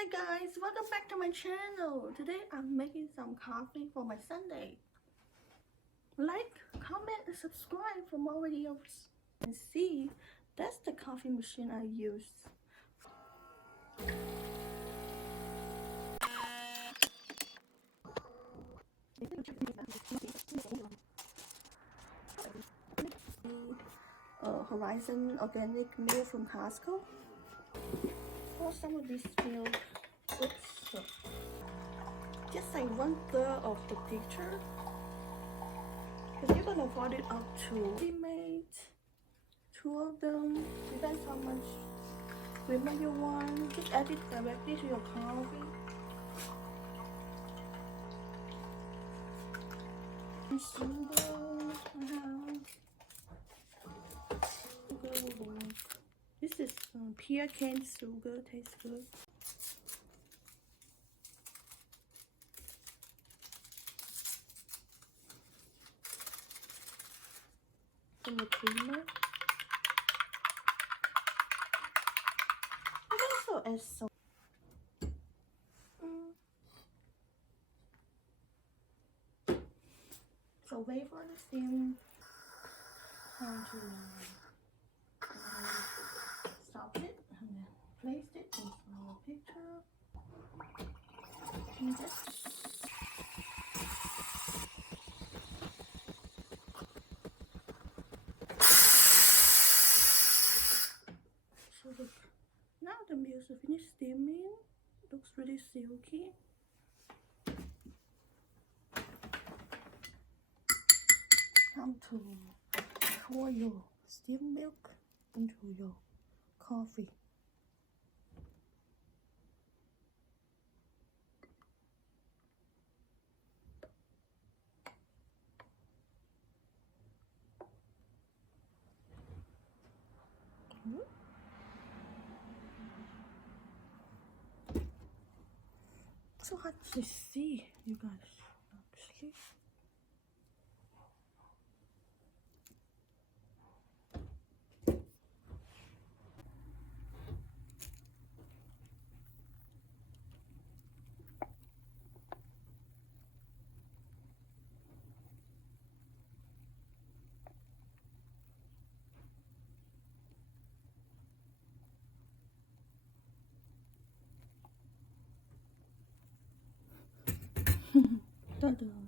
Hi guys, welcome back to my channel. Today I'm making some coffee for my Sunday. Like, comment, and subscribe for more videos. And see, that's the coffee machine I use. Horizon organic milk from Costco. For some of this milk, oops, just like 1/3 of the picture, because you're gonna fold it up to made 2 of them. Depends how much creamer you want. Just add it directly to your coffee. Sugar, this is pure cane sugar, tastes good. And the creamer. I also add some. So wait for the steam time to stop it and then place it in our picture. And just so look, now the milk is finished steaming. Looks really silky. Time to pour your steamed milk into your coffee. So hard to see, you guys, actually. Ta-da.